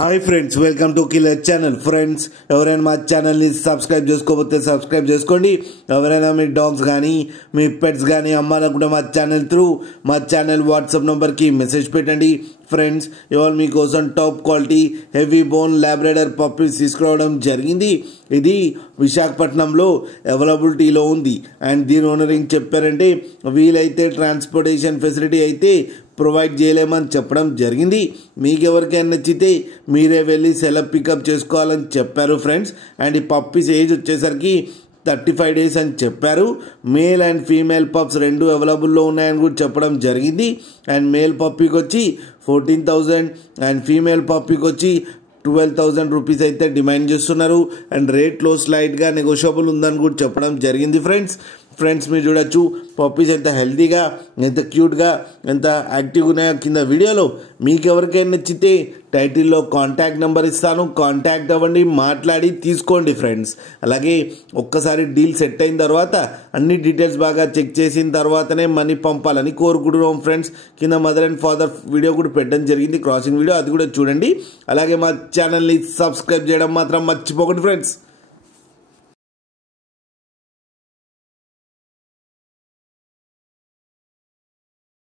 Hi friends, welcome to killer channel. Friends, ఎవరైనా మా ఛానల్ని సబ్స్క్రైబ్ చేసుకోకపోతే సబ్స్క్రైబ్ చేసుకోండి. ఎవరైనా మీ డాగ్స్ కానీ మీ పెట్స్ కానీ అమ్మాలనుకుంటే మా ఛానల్ వాట్సాప్ నెంబర్కి మెసేజ్ పెట్టండి. ఫ్రెండ్స్, ఇవాళ మీకోసం top quality heavy bone Labrador puppies తీసుకురావడం జరిగింది. ఇది విశాఖపట్నంలో అవైలబిలిటీలో ఉంది. అండ్ దీని ఓనర్ ఏం చెప్పారంటే, వీలైతే ట్రాన్స్పోర్టేషన్ ఫెసిలిటీ అయితే ప్రొవైడ్ చేయలేమని చెప్పడం జరిగింది. మీకు ఎవరికైనా నచ్చితే మీరే వెళ్ళి సెలవు పికప్ చేసుకోవాలని చెప్పారు ఫ్రెండ్స్. అండ్ ఈ పప్పీస్ ఏజ్ వచ్చేసరికి 35 days అని చెప్పారు. మేల్ అండ్ ఫీమేల్ పప్స్ రెండు అవైలబుల్లో ఉన్నాయని కూడా చెప్పడం జరిగింది. అండ్ మేల్ పప్పీకి వచ్చి 14,000 అండ్ ఫీమేల్ పప్పీకి వచ్చి 12,000 రూపీస్ అయితే డిమాండ్ చేస్తున్నారు. అండ్ రేట్లో స్లైట్గా నెగోషియబుల్ ఉందని కూడా చెప్పడం జరిగింది ఫ్రెండ్స్ మీరు చూడొచ్చు పప్పీస్ ఎంత హెల్తీగా, ఎంత క్యూట్గా, ఎంత యాక్టివ్గా ఉన్నాయో కింద వీడియోలో. మీకు ఎవరికైనా నచ్చితే టైటిల్లో కాంటాక్ట్ నెంబర్ ఇస్తాను, కాంటాక్ట్ అవ్వండి, మాట్లాడి తీసుకోండి ఫ్రెండ్స్. అలాగే ఒక్కసారి డీల్ సెట్ అయిన తర్వాత అన్ని డీటెయిల్స్ బాగా చెక్ చేసిన తర్వాతనే మనీ పంపాలని కోరుకుంటున్నాం ఫ్రెండ్స్. కింద మదర్ అండ్ ఫాదర్ వీడియో కూడా పెట్టడం జరిగింది, క్రాసింగ్ వీడియో, అది కూడా చూడండి. అలాగే మా ఛానల్ని సబ్స్క్రైబ్ చేయడం మాత్రం మర్చిపోకండి ఫ్రెండ్స్.